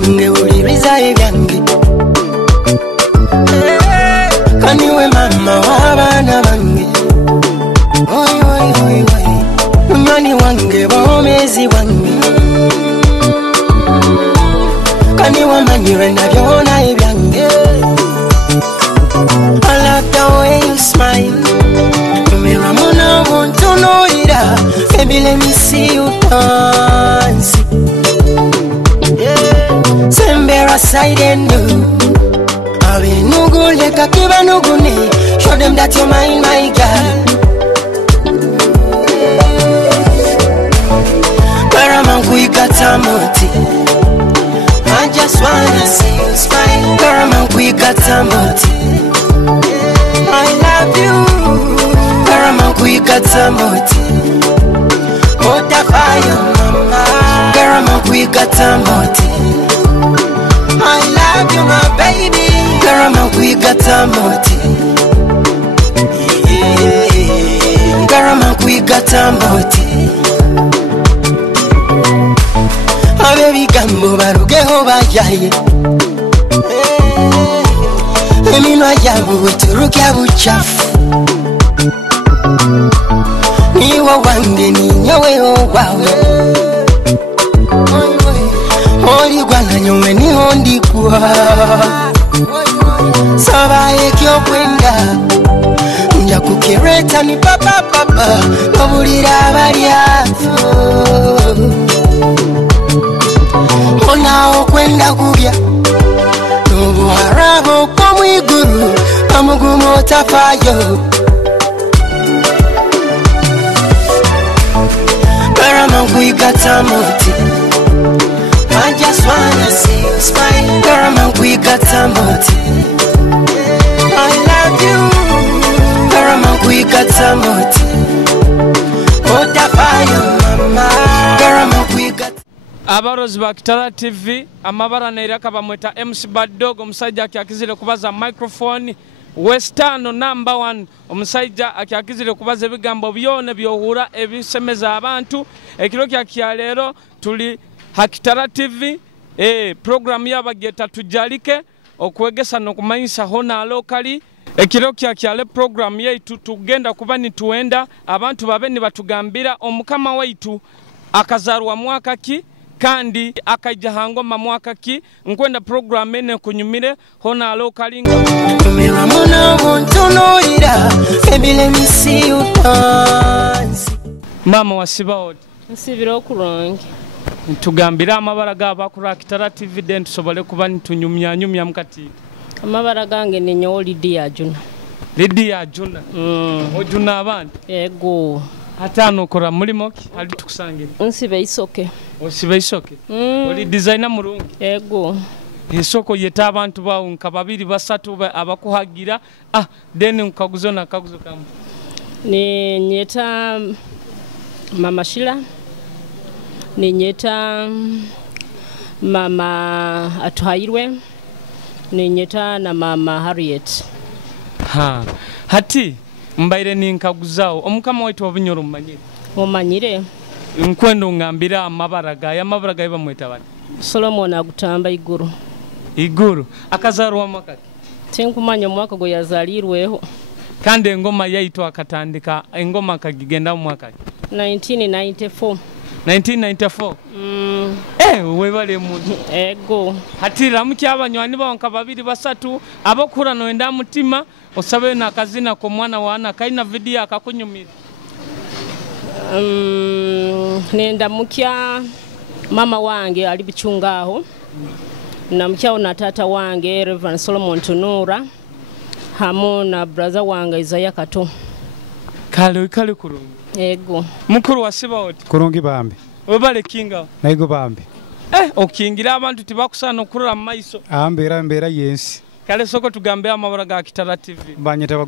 wange uliriza ebyange kaniwe mama w'abaana bange oi oi oi oi munywani wange bomezi wange kaniwe manyire na byona ebyange I love the way you smile Miramona montonoira baby let me see you dance Sembera side and do Abe nugu leka kiba nugu ne Show them that you're mine my girl Karaman kuikata moti I just wanna see you smile Karaman kuikata moti I love you Karaman kuikata moti Mota fire mama Karaman kuikata moti I love you my baby Karaman kuikata moti Karaman kuikata moti Abebi gambo barugeho bajaye Eminwa yabu weturukia buchafu Niwa wange ninyowe wawe Oli gwana nyume ni hondi kuwa Sabaye kyo kwenda Nja kukireta ni papa papa Nobulira baliato Onao kwenda kubya Nubuharabo kwa mwiguru Amugumo tafayo Karaman kuikata moti I just wanna see you smile Karaman kuikata moti I love you Karaman kuikata moti Otafayo mama Karaman kuikata Abarozi ba Kitara TV amabara nairaka bamweta MC Baddog omusajja akizire kubaza microphone Western number 1 omusajja akizire kubaza ebigambo byone byohura ebisemeza abantu ekiro kya lero tuli Kitara TV program yabageta Tujarike okwegesa no Kumanyisa hona locally ekiro kya program yaitu tugenda kuba nituenda abantu babeni batugambira omukama waitu akazarwa mwaka ki kandi akajahango mamwaka ki nkwenda program ene kunyumire hona lokalinga Miramona montonoira baby let me see you dance Mama wasibaot nsibira okulonge tugambira amabara g'abakura Kitara TV den tusobole kuba nitunyumya mukati amabara gange ninyo Lydia Juna ojuna abantu ego atano kora mulimo ki ali tukusangira nsibe isoke osibe isoke oli designer murungi ego isoko yeta abantu bawo nkababiri basatu abakuhagira then nkaguzona kaguzo kamu ni nyeta mama Shila ni nyeta mama Atuhairwe ni nyeta na mama Harriet hati mbaire ninkaguzao omukama waitu wabunyoro mumanyire nkwendo ngambira amabara ga bamweta bali Solomon agutamba iguru akazarwa mwaka tinkumanya mwaka go yazalirweho kandi engoma yaitu akatandika engoma kagigenda mwaka 1994 webale muntu ego hatira mukyabanywanyi banka babiri basatu abakura no enda mutima osabe na kazina ko mwana wana kaina video akakunyumira nenda mukya mama wange ali bichungaho na mkyao na tata wange Reverend Solomon Tunura hamo na brother wange Isaiah Kato kale kurungi ego mukuru wasiba oti kurungi bambi webale kinga naigo bambi okingira abantu tibakusana okurura maiso ambera yensi kale soko tugambe amabara ga Kitara TV banyeta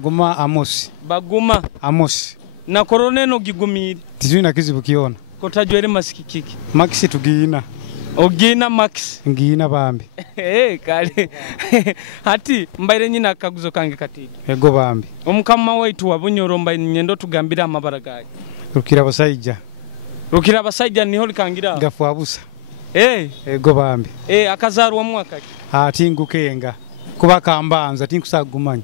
baguma Amos na koroneno gigumiri tizina kizibukiona kotajwere masikikiki maxi tugina ogina max ngina bambi kale hati mbaire nyina akaguzo kange katiki ego bambi omukama waitu wabunyoro mbaye nyendo tugambira amabara gaye rukira basajja niho likangira gafu abusa Ego bambi. Akazarwa mwaka ki? Tingukenga. Kuba kambanza tinkusagumanya.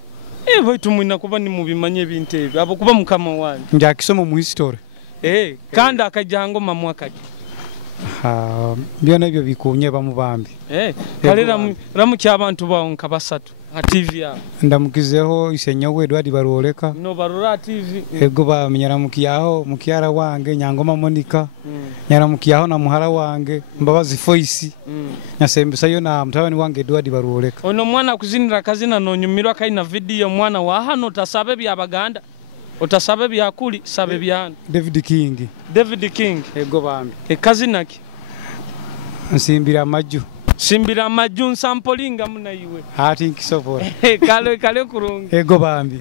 Baitu mwina kuba ni mubimanye bintu ebyo abo kuba mukama wanyu. Njakisoma mu history. Kandi akajango mamwaka ki? Byona ebyo bikunye bamubambi. Kale ramu ky'abantu bawo nkabasatu ha TV ya. Ndamukizeho isenyo we Edward baroleka. No barora TV. Ego ba nyaramukiyaho mukyara wange Nyangoma Monica. Nyaramukiyaho na muhara wange Mbabazi Voice. Nyasembesa yo na mtabani wange Edward baroleka. Ono mwana kuzinira kazina nonyumirwa kaina video mwana wa hano tasabe bya Baganda. Otasabe bya kuli sabe bya David King. David King. Ego bambi. Kazina ki? Nsimbira amaju. Simbira amaju nsampolinga muna iwe. Nkisopora. Kale kurungi. Ego bambi.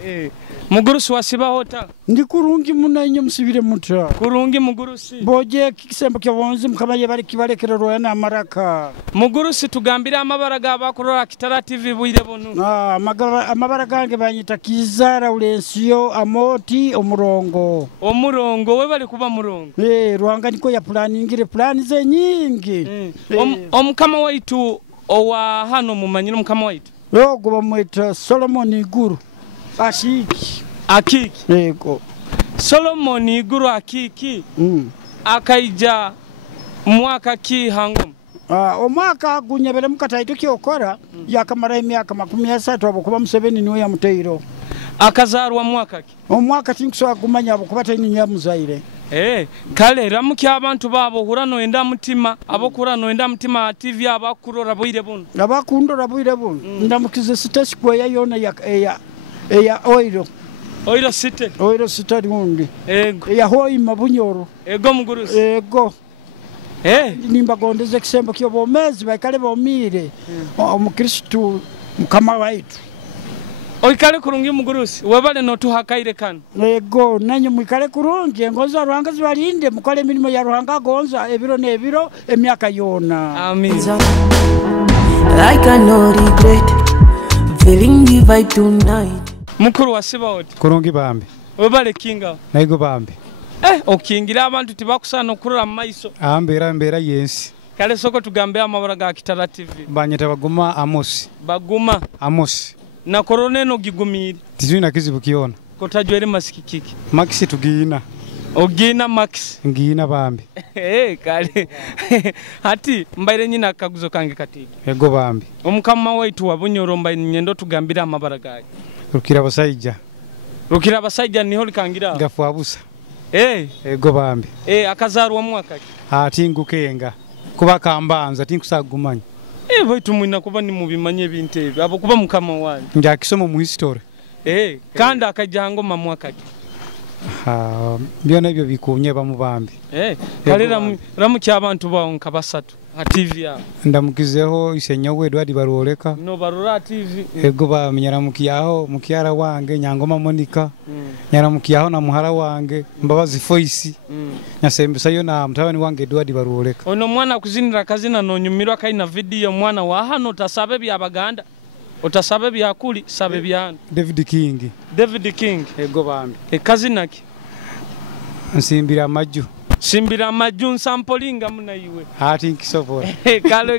Mugurusi wasiba hota. Ndi kurungi muna inyo musibire muta. Kurungi mugurusi. Boje kisembo kyabonzi mukamaye bari kibarekero yana amaraka. Mugurusi tugambira amabara gabakurora Kitara TV bwire bonu. Amabara gange banyita Kitara ulensiyo amoti omurongo. Omurongo we bali kuba murongo. Ruhanga niko ya planingire plani ze nyingi. Omukama waitu owa hano mumanyiro mukama waitu. Yogo bamwita Solomon Iguru. Akiki. Yego. Solomon Iguru akiki. Akaija mwaka ki hangom. Omwaka gunyebere mukataito kyokora yakamara emyaka 30 abokuba Museveni niwe yamuteiro. Akazarwa mwaka ki? Omwaka tinkuswa gumanya abokuba tayini nyamuzaire. Kale ramuki abantu babo hurano enda mutima abokurano enda mutima TV abakurora bwire bunu. Abakundora bwire bunu. Ndamukize stage kwa yona ya oiro site rundi ya Hoima bunyoro ego mugurusi ego nimba gondeze kisembo kyo bomezi bakale bomire omukristo mukama waitu oikale kurungi mugurusi webale no tuhakaire kan ego nanyo mwikale kurungi ngoza ruhanga zibalinde mukole milimo ya ruhanga gonza ebiro nebiro emyaka yona amen. I cannot regret feeling the vibe tonight. Mukuru wasiba oti kurungi bambi webale kinga naigo bambi okingira abantu tibakusana okurura maiso mbera yensi kale soko tugambe amabara ga Kitara TV banyeta baguma Amos na korone no gigumiri tizina kizibu kiona kotajwere masikikiki Maxi tugina ogina Max ngina bambi kale hati mbaire nyina kaguzo kange katigi ego bambi omukama waitu wabunyoro mbaire nyendo tugambira amabara gaje Rukira basajja niho likangira gafu abusa ego bambi akazarwa mwaka ki? Tingukenga kuba kambanza tinkusagumanya. Baitu mwina kuba ni mubimanye bintu ebyo abo kuba mukama wanyu. Njakisoma mu history. Kandi akajango mamwaka ki? Byona ebyo bikunye bamubambi. Kale ramu ky'abantu bawo nkabasatu ha TV ya. Ndamukizeho isenyo we Edward baroleka. No barora TV. Ego ba nyaramukiyaho mukyara wange Nyangoma Monica. Nyaramukiyaho na muhara wange Mbabazi Voice. Nyasembesa yo na mtabani wange Edward baroleka. Ono mwana kuzinira kazina nonyumirwa kaina video mwana wa hano tasabe bya Baganda. Otasabe bya kuli sabe bya David King. Ego bambi. Kazina ki? Nsimbira amaju nsampolinga muna iwe. Nkisopora.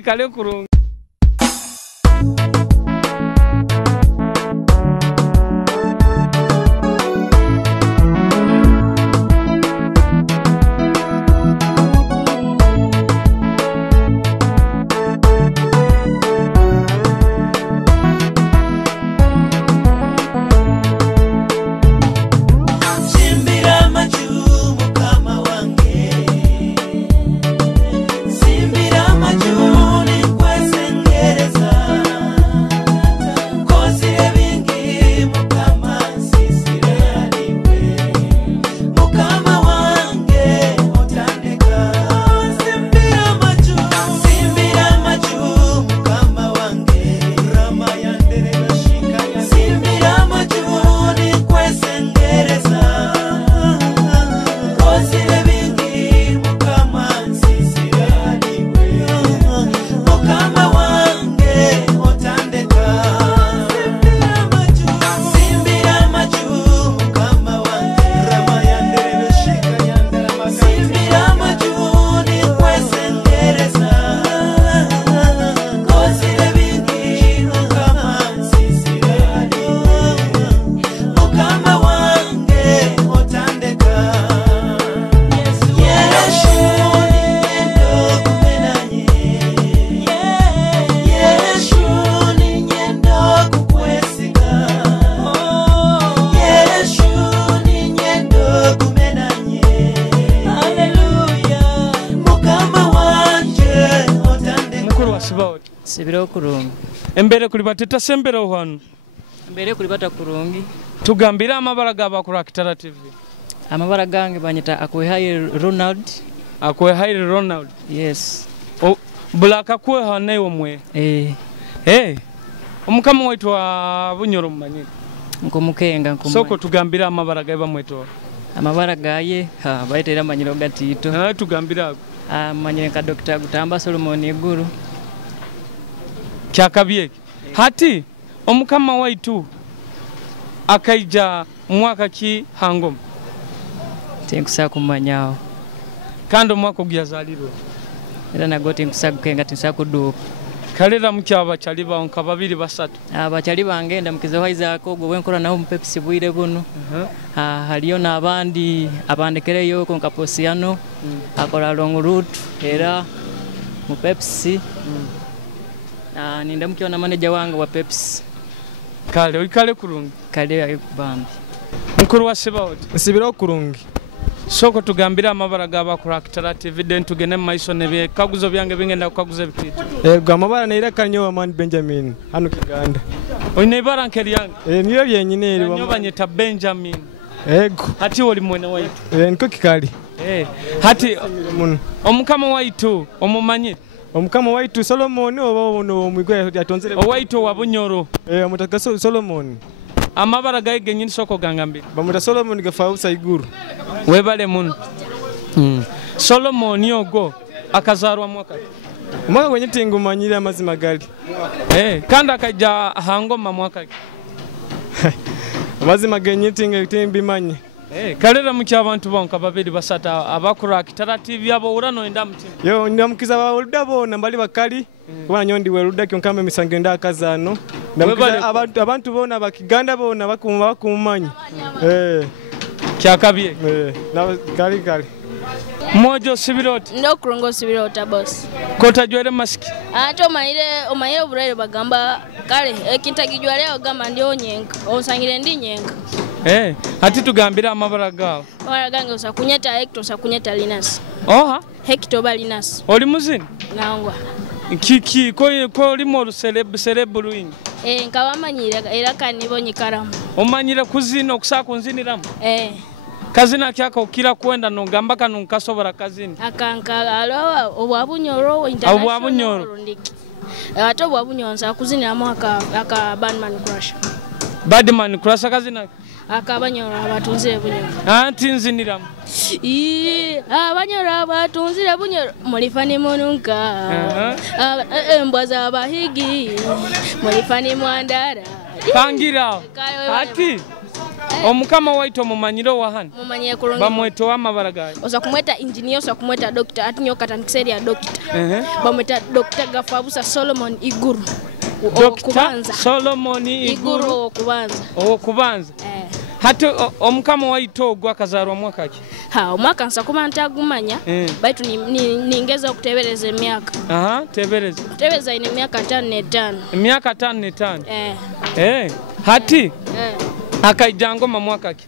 Kale kurungi. Simbira majuni kwezi Mbere kuli bateta sembere hano. Mbere kuli bata kurungi. Tugambira amabara gaba kuri Kitara TV. Amabara gange banyita Akwehaire Ronald. Akwehaire Ronald. Yes. Bulaka kwe hane omwe. Omukama waitu wa bunyoro mmanyi. Nkomukenga nkomumanyi. Soko tugambira amabara gaba mweto. Amabara gaye bayitera manyiro gatito. Tugambira manyire ka Dr. Gutamba Solomon Iguru. Kyakabye. Hati omukama waitu akaija mwaka ki hangom. Tenkusa kumanyao. Kando mwaka gyazaliro. Era nagoti nkusagukenga tinsakudu. Kalera mukyaba chaliba onka babiri basatu. Abachali bangenda mukize waizako gwe wenkola nawo mpepsi bwire buno. Haliyo nabandi abandekereyo konka posiano. Akola long route era mu Pepsi. Ninda mukiona manager wange wa Pepsi. Kale oikale kurungi. Kale ayikubambi. Mukuru wa Sibaoti. Sibira kurungi. Soko tugambira amabara gaba kuri Kitara TV den tugene maiso nebe kaguzo byange bingenda kukaguza bitito. Ego amabara neira kanyo wa Man Benjamin hano Kiganda. Oyine ibara nkeri yange. Niyo byenyine eri wa banyita Benjamin. Ego. Hati oli mwene waitu. Niko kikali. Hati omukama waitu omumanyi. Omukama waitu Solomon oba ono mwigwe yatonzere. Owaitu wa bunyoro. Omutaka Solomon. Amabara gaige nyini soko gangambi. Bamuta Solomon gafausa Iguru. Webale muno. Solomon yogo akazarwa mwaka. Mwaka kwenye tingu manyiri amazima gali. Kanda akaja hangoma mwaka. Amazima genye tingu timbi manyi. Kalera muki abantu bonka babiri basata abakura Kitara TV abo urano enda mutima. Yo ndamukiza ba oludabo nambali bakali. Kuba nyondi weruda kyonkame misangenda akazano. Ndamukiza abantu bona bakiganda bona bakumanyi. Kyakabye. Na kali. Mojo Sibiroti. Ndo kurongo Sibirota boss. Kota jwere maski. Ato omaire oburaire bagamba kale ekintagijwa leo gamba ndio nyenga. Osangire ndi nyenga. Hati tugambira amabara gawo. Amabara gange osakunyeta Hector osakunyeta Linus. Oha? Hector ba Linus. Oli muzini? Nangwa. Kiki ko limo cerebral wing. Nkabamanyira era kanibonye karamu. Omanyira kuzina okusaka nziniramu? Kazina kyako kira kwenda no gamba kanu nkasobora kazini. Akanka alowa obwabunyoro international. Obwabunyoro. Ato obwabunyoro nsa kuzinira mwaka aka Badman Crush. Badman Crush kazina. Akabanyoro abatunzire bunyoro. Anti nziniramu. Abanyoro abatunzire bunyoro mulifani mununka. Embwaza abahigi mulifani mwandara. Pangira. Ati omukama waitu mumanyiro wahani. Mumanyire kulonga. Bamweto wa mabara gayo. Oza kumweta engineer, oza kumweta doctor, atinyoka tanikiseri ya doctor. Bamweta Dr. Gafabusa Solomon Iguru. Dr. Solomon Iguru okubanza. Okubanza. Hati omukama waitu ogwa kazarwa mwaka ki? Omwaka nsakuba ntagumanya. Baitu ningeza okutebereza emyaka. Tebereza. Tebereza ine myaka 5 Myaka 5 Hati akaijango mwaka ki?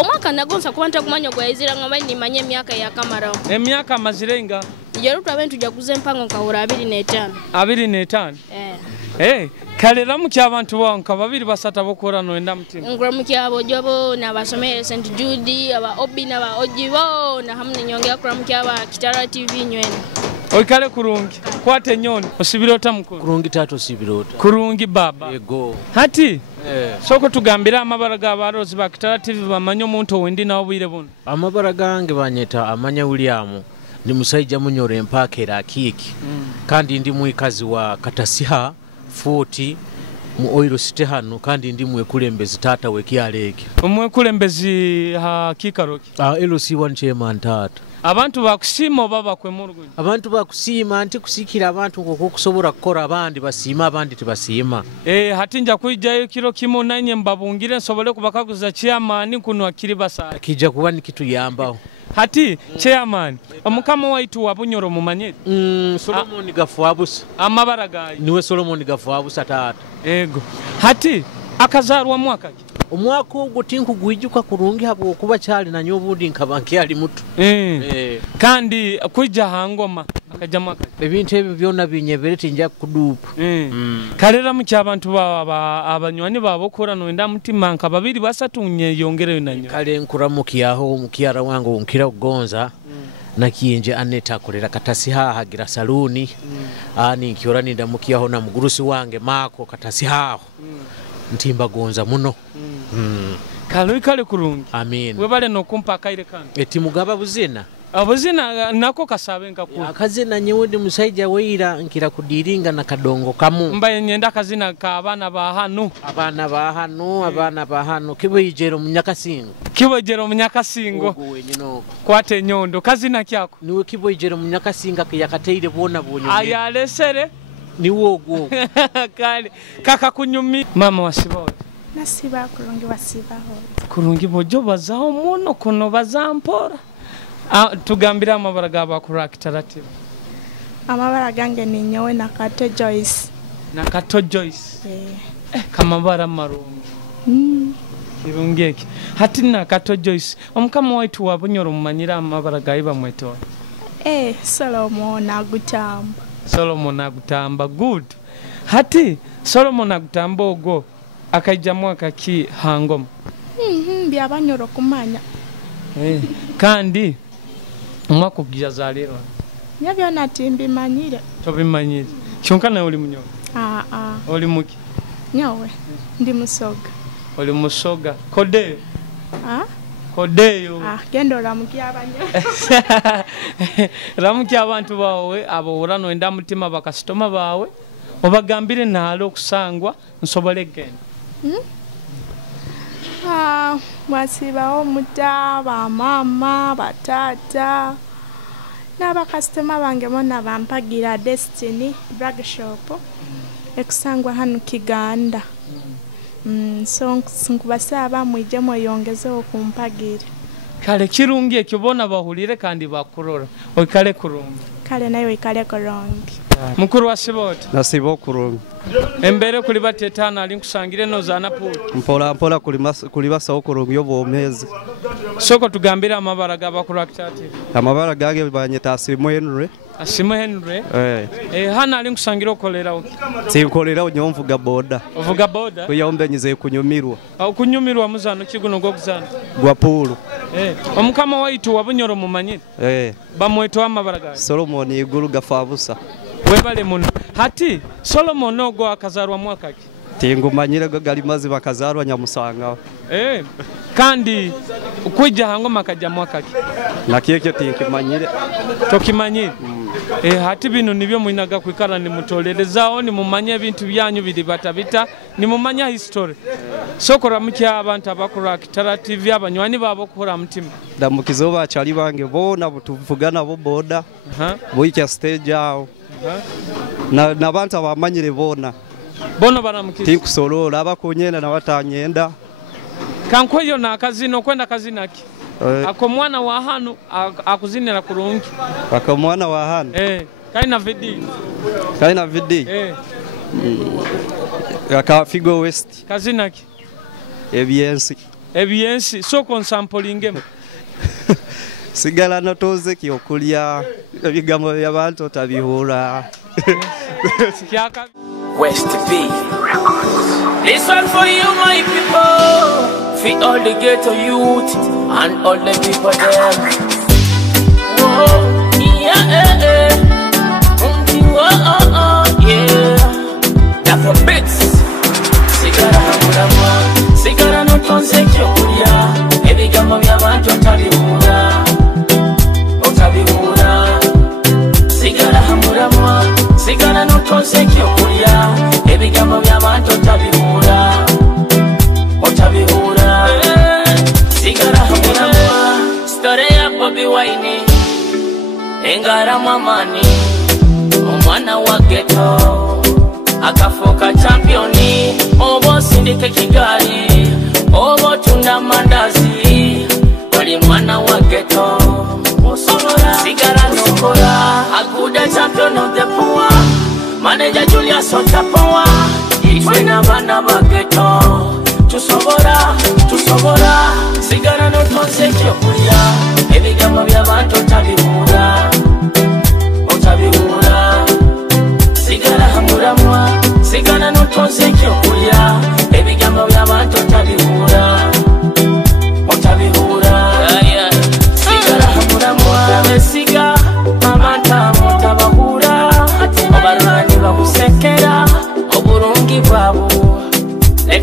Omwaka nagonsa kuba ntagumanya gwayizira ngamba nimanye emyaka ya kamara. Emyaka mazirenga. Ijerutu abantu jaguze mpango nkahura 25. 25. Kalera muki abantu bonka babiri basata bokora no enda mutima. Ngura muki abo jobo na basomere St Jude aba Obi na ba Ojibo na hamne nyongea kura muki aba Kitara TV nywene. Oikale kurungi kwate nyoni osibirota mukuru. Kurungi tato sibirota. Kurungi baba. Ego. Hati soko tugambira amabara g'abarozi ba Kitara TV bamanyo muntu wendi nawo bwire buno. Amabara gange banyeta amanya William ndi musaija munyoro empakera kiki. Kandi ndi mwikazi wa Katasiha 40 mu oil city hano kandi ndi mwekulembezi tata wekyaleke. Omwekulembezi ha kikaroki. LC1 chairman tata. Abantu bakusima baba kwemuruguni. Abantu bakusima anti kusikira abantu kokusobora kukora abandi basima abandi tibasima. Hati nja kuijayo kiro kimo nanye mbabungire nsobole kubakaguza chairman kuno akiri basara. Kija kuba ni kitu yambaho. Hati chairman omukama waitu wabunyoro mumanyire. Solomon Gafuabusa. Amabara gayo. Niwe Solomon Gafuabusa tata. Ego. Hati akazarwa mwaka ki? Omwaka ogwo tinkugwijuka kurungi hapo kuba cyali na nyobundi nkabanki yali muto. Kandi kujja hangoma akajjamu ebintu ebyo byonna binyebere tinja kuduupa kalera mu ky'abantu abanywani baabo okura noenda mutima nka 2 3 nyeyongereyo nanyo kale nkuramukyaho omukyala wange onkira kugonza nakiyinje aneta akolera katasi hahagira saluni ani nkyora nindamukyaho na mugurusi wange maako katasi haho ntimba gonza muno kale kurungi amin webale nokumpa akaire kandi eti mugaba buzina abuzina nako kasabe nkaku akazina nyewudi musaija weira nkira kudiringa na kadongo kamu mbaye nyenda kazina ka abana ba hanu abana ba hanu kibwejero munyakasingo kwate nyondo kazina kyako niwe kibwejero munyakasinga kiyakateire bona bonyo ayalesere niwe ogwo kale kaka kunyumi mama wasibaho nasiba kurungi wasibaho kurungi bojo bazaho muno kono bazampora tugambira amabara gaba kura Kitara TV amabara gange ni nyowe na Kato Joyce kamabara marungi kirungeki hati na Kato Joyce omukama waitu wabunyoro mumanyira amabara gaiba mweto Solomon agutamba good hati Solomon agutamba ogo akaija mwaka ki hangoma byabanyoro kumanya kandi umwaka ugiza rero nyabyo natimbi manyire tobimanyire cyonka nawe uri munyo oli muki nyawe ndi musoga oli musoga kodeyo gendo ramuki abanya ramuki abantu bawe abo urano enda mutima bakasitoma bawe obagambire nalo okusangwa nsobole genda mwasibaho mutaba mama batata n'abakasitoma bange bona bampagira Destiny Brag Shop ekusangwa hano Kiganda so nkubasaba mwije moyongeze okumpagira kale kirungi ekibona bahulire kandi bakurora okale kurungi kale nayo ikale kurungi mukuru wa Siboti nasibo kurungi embere kuli batetana ali nkusangire no zana pool mpola kuli basaho kurungi yo bomezi soko tugambira amabara gabakuru akitati amabara gage banyeta Asimu Henry hana ali nkusangire okolera oki sinkolera onyomvuga boda ovuga boda kuyombe nyize kunyumirwa kunyumirwa muzano kiguno gokuzana gwa pool omukama waitu wabunyoro mumanyire bamweto amabara gage Solomon iguru gafabusa webale muno hati Solomon ogo akazarwa mwaka ki tingumanyire go gali mazi bakazarwa nyamusanga kandi ukujja hango makajja mwaka ki nakiyeke tinkimanyire tokimanyire hati bino nibyo mwinaga kwikara ni mutolerezao ni mumanya ebintu byanyu biri batabita ni mumanya history sokora mukya abantu abakura Kitara TV abanywani babo kura mutima ndamukizo bachali bange bona butuvugana bo boda boyika stage aho na bantu abamanyire bona baramukiza tikusolora abakonyenda na batanyenda kankweyo na kazino kwenda kazina ki ako mwana wa hanu akuzinira kurungi ako mwana wa hanu kaina vidi aka Figo West kazina ki ebiensi so konsampolinge sigala notoze ki okulya ebigambo by'abantu otabihura West B. This one for you, my people. For all the ghetto youth and all the people there. Whoa, yeah, yeah. That's for bits. Sigara hamurama, sigara no tonse kyokulya. Ebigambo by'abantu otabihura, otabihura. Sigara hamurama, sigara no tonse kyokulya. Ebigambo by'abantu otabihura, otabihura. Sigara hamurama, story ya Bobby Wine. Engara mamani, omwana wa ghetto. Akafoka championi, obo sindike Kigali, obo tunda mandazi. Wali mwana wa ghetto, sigara nokora. Akuda champion of the poor, manager Julius Otapoa. Itwena bana ba ghetto, tusobora, sigara no tonse kyokulya. Ebigambo by'abantu otabihura, otabihura.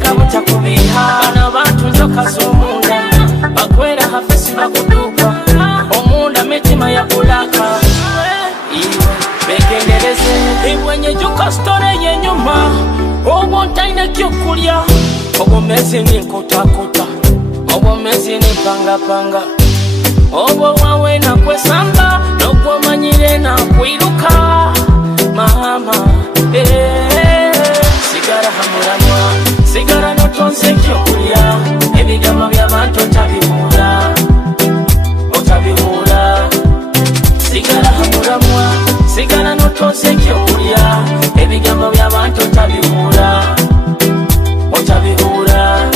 Buteka butya kubiha bana bantu nzoka z'omunda bakwera hafesi bakuduka omunda mitima ya bulaka iwe begendereze ibwenye juka story yenyuma obwo ntaine kyokulya obwo mezi ni nkutakuta obwo mezi ni pangapanga obwo wawe na kwesamba nogwo manyire na kwiruka mama sigara hamuramwa sigara notonze kyokulya ebigambo by'abantu otabibula sigara hamuramwa sigara notonze kyokulya ebigambo by'abantu otabibula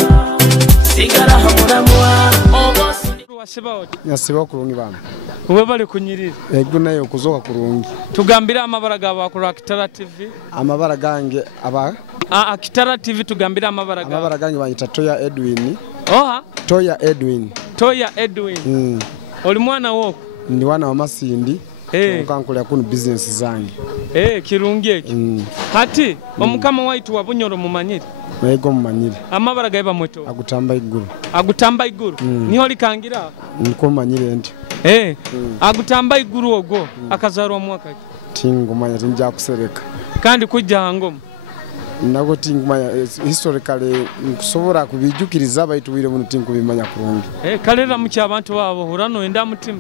sigara hamuramwa Nyasiba kurungi bana. Uwe bali kunyirira. Ego nayo kuzoka kurungi. Tugambira amabara gaba ku Kitara TV. Amabara gange aba Kitara TV tugambira amabara gaba. Amabara gange bayita Toya Edwin. Oha? Toya Edwin. Toya Edwin. Oli mwana woko? Ndi wana wa Masindi. Nkankulya kuno business zange. Kirungi eki. Hati omukama waitu wabunyoro mumanyire. Ego mumanyire. Amabara gaba mweto. Agutamba iguru. Agutamba iguru. Niho likangira. Niko manyire ndi. Agutamba iguru ogo akazarwa mwaka ki. Tingumanya tinja kusereka. Kandi kujja ngoma. Nago tingumanya historically nkusobora kubijukiriza bayituwire mu tingubimanya kurungi. Kalera muki abantu babo hurano enda mutima.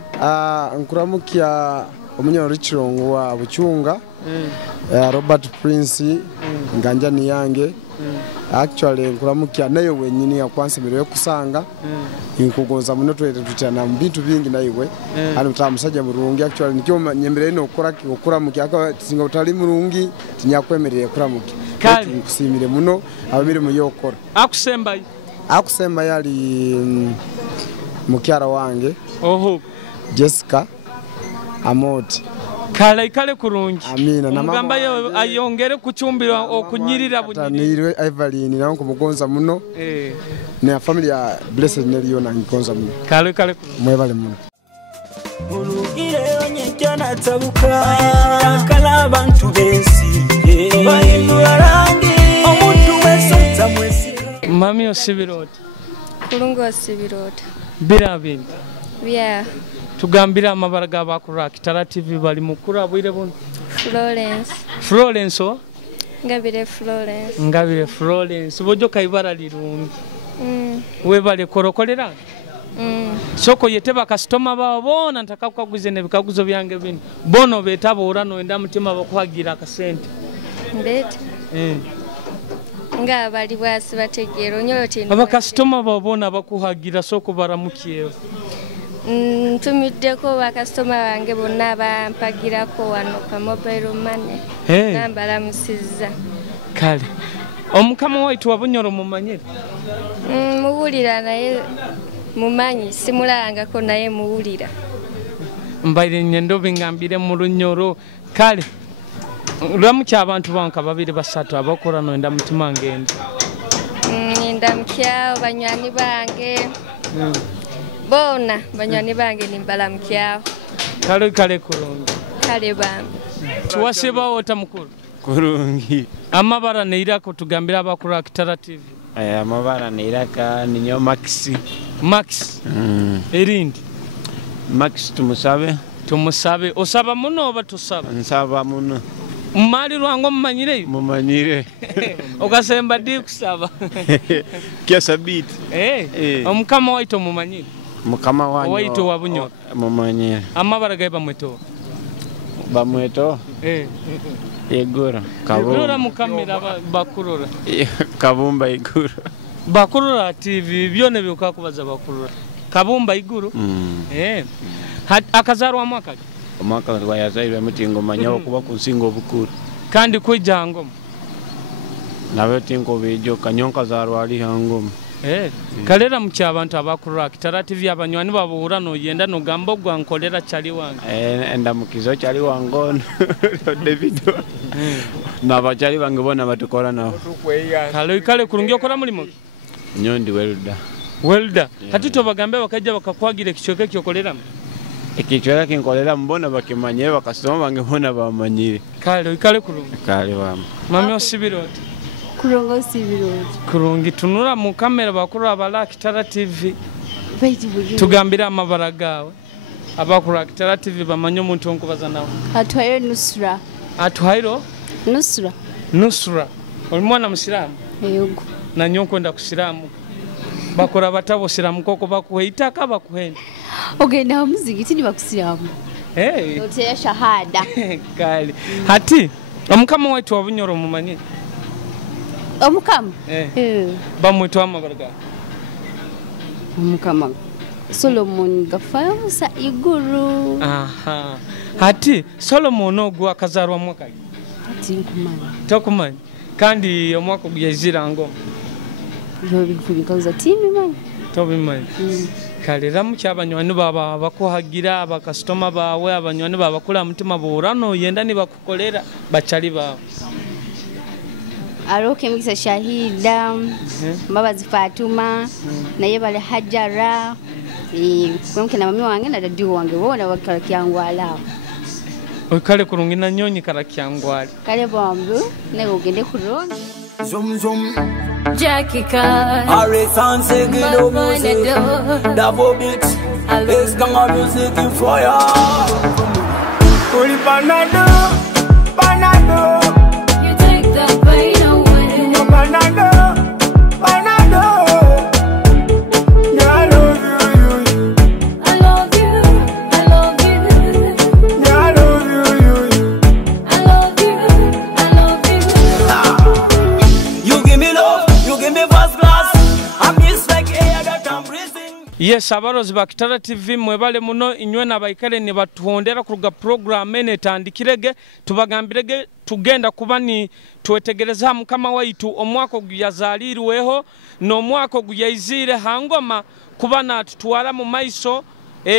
Nkuramukya omunyoro Richirongo wa Buchunga. Robert Prince nganja ni yange. Actually nkuramukya nayo wenyini yakwansemero yo kusanga inkugonza muno twete tutana mbintu bingi nayiwe ali mutamusajja murungi actually nikyo nyembere no okura mukya aka singa utali murungi tinyakwemerere kuramuki kali nkusimire muno abamire mu yokora akusemba yali mukyara wange Jessica Amoti kala ikale kurungi amina na mama ayongere kuchumbira okunyirira bunyirire Evelyn nawo kumugonza muno ne family ya Blessed Nelio na ngonza muno kala ikale mwebale muno urugire onyekana tabuka kala abantu bensi bayinura rangi omuntu wese tamwesi mami osibirota kulungu osibirota birabindi tugambira amabara gabakura Kitara TV bali mukura bwire buno Florence ngabire Florence bojo kaibara lirungi we bale korokolera soko yeteba customer babo bona ntaka kuguze ne bikaguzo byange bino bono betabo urano enda mutima bakwagira akasente nga bali bwasi bategero nyote aba customer babo bona bakuhagira soko baramukiyeho Tumiddeko bakasitoma bange bonna bampagirako wano ka mobile money nambala musizza kale omukama waitu wabunyoro mumanyire muwulira naye mumanyi simulangako naye muwulira mbaire nyendo bingambire mu lunyoro kale lwamukya abantu banka babiri basatu abakora no enda mutima ngende ndamukya banywani bange bona banyani bange nimbala mkyao kale kurungi kale bambe tuwasiba wota mukuru kurungi amabara neira ko tugambira abakuru Kitara TV amabara neira ka ninyo Max erindi Max tumusabe osaba muno oba tusaba nsaba muno Mali lwango mumanyire okasemba di kusaba kia sabiti omukama waito mumanyire mukama wanyo waito wabunyo mumanyire amabara gaiba bamweto igura kabumba mukamera bakurura kabumba igura bakurura TV byone byokakubaza bakurura kabumba iguru akazarwa mwaka yazairwe mutingo manyawo kuba kunsingo obukuru kandi kujja nawe tingo bejo kanyonka zarwa ali hangoma kalera muki abantu abakurura Kitara TV abanywani babuhura no yenda no gambo gwankolera chali wange enda mukizo chali wangono Davido nabachali bange bona batukora nawo kale kurungi okora mulimo nyondi welda hatito bagambe bakajja bakakwagira kichoke kyokolera ikichora kinkolera mbona bakimanye bakasoma bange bona bamanyire kale kurungi kale bama mami osibiroti Kurongo si birungi. Kurungi tunura mu kamera bakuru abala Kitara TV. Tugambira amabara gawe. Abakuru Kitara TV bamanyo muntu onkubaza nawe. Atwayo Nusra. Atwayo Nusra. Nusra. Olimwana musiramu? Yego. Na nyonko nda kusiramu. Bakora batabo siramu koko bakuheita ka bakuhenda. Okay, na muziki ni bakusiramu. Yote ya shahada. Kali. Hati omukama wetu wabunyoro mumanyi. Omukama? Bamwitwa amabarga. Omukama. Solomon gafamusa iguru. Aha. Hati Solomon ogwa kazarwa mwaka. Hati nkumanya. Tokumanya. Kandi omwaka guyezira ngoma. Yo bikubikaza timi man. Tobimanya. Kale ramu cyabanywanyi baba bakuhagira abakastoma bawe abanywanyi baba kula mutima burano yenda ni bakukolera bachali bawe. Aroke mkisa Shahida, Mbabazi Fatuma, naye bale Hajara, kwa mke na mami wange na dadi wange wona wakala kyangwala. Kale kurungina nyonyi kala kyangwala. Kale bombu nego gende kuronga. Zoom zoom. Jackie Car, Arisan Seguido music, Davo beats, it's gonna music in fire. Holy Panado, Panado, you take the pain away. Panado, Panado, yeah, I love you, I love you, I love you, yeah, I love you, I love you, I love you. You give me love. Yes, abarozi ba Kitara TV mwebale muno inywe nabaikale ne batuhondera kuruga program ene tandikirege tubagambirege tugenda kubani twetegereza mukama waitu omwako guyazalirweho no mwako guyizire hangoma kubana tutwala mu maiso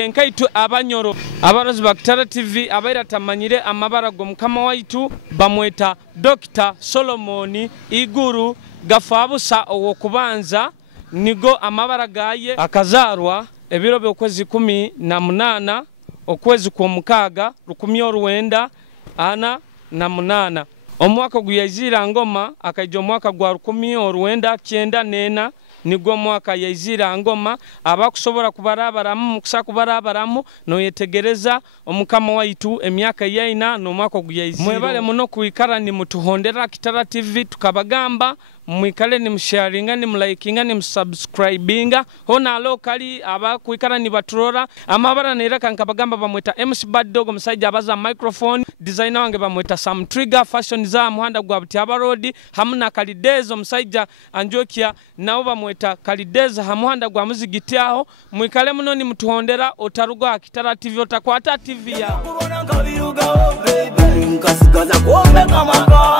nkaitu abanyoro abarozi ba Kitara TV abaira tamanyire amabara go mukama waitu bamweta Dr. Solomon Iguru gafabusa owokubanza nigo amabara gaye akazarwa ebiro byokwezi 18 okwezi kwa mukaga 1948 omwaka guyazira ngoma akajo mwaka gwa 1994 nigo mwaka yazira ngoma abakusobora kubarabaramu kusa kubarabaramu no yetegereza omukama waitu emyaka yaina no mwaka guyazira mwebale muno kuikara ni mutuhondera Kitara TV tukabagamba mwikale ni msharinga ni mlikinga ni msubscribinga hona locally aba kuikara ni baturora amabara neraka nkabagamba bamweta MC Baddog musajja abaza microphone designer wange bamweta Sam Trigger fashion za muhanda gwa Butiaba Road hamuna Kalidezo musajja anjokia nabo bamweta Kalidezo hamuhanda gwa muzigitiaho mwikale muno ni mutuhondera otaruga Kitara TV otakwata TV ya Kurona kabiruga baby nkasigaza kuombe kamaka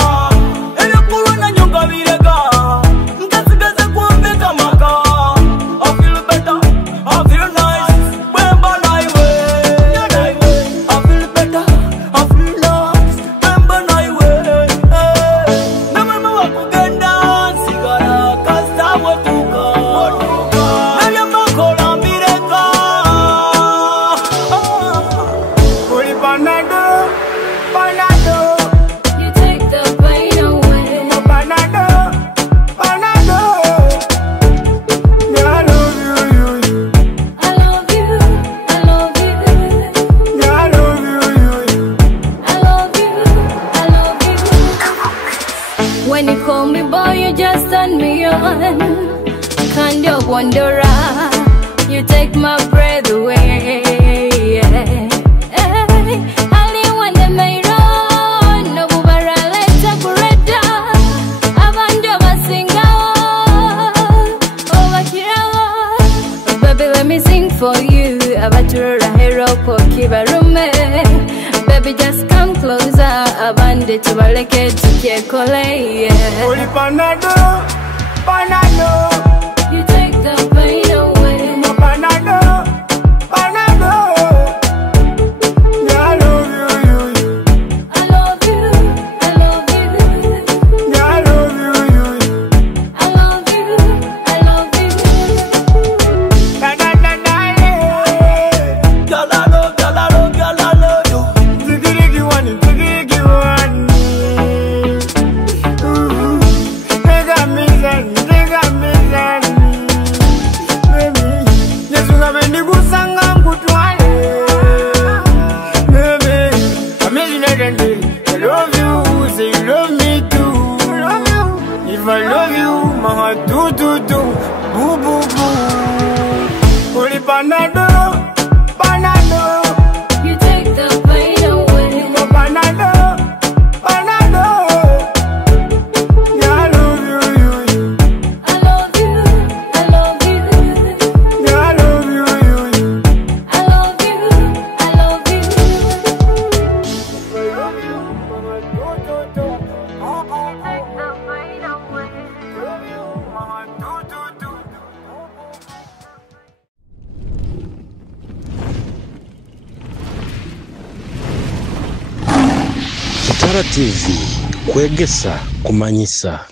ele kurona nyonga birega nkasigaza kuombe kamaka I feel better I feel nice bemba naiwe I feel better I feel nice bemba naiwe na mama wa kugenda sigara kasta watuka na nyama kola birega Holy Panado Panado you take the pain away. Panado Panado yeah, I love you, I love you, I love you, yeah, I love you, I love you, I love you. When you call me boy, you just turn me on. Kind of wonder, you take my breath away. Ali wande meiro, no bubara leta kureta. Abanja basinga, obakirawa. Baby, let me sing for you. Abatura hero po kibarume. Baby, just come closer. Abande tubaleke tukekole. Holy Panado Panado You take the pain away. Panado Panado yeah, I love you, I love you, I love you, yeah, I love you, I love you, I love you. da da da da galalo Tigirigi one mama do do do, boo boo boo. Only banana, banana. You take the pain away. No banana, banana. Yeah, I love you, you. I love you, I love you. Yeah, I love you, you. I love you, I love you. I love you, mama do do do, boo boo boo. Take the pain away. Love you, mama do do do. Kitara TV, Kwegesa, Kumanyisa.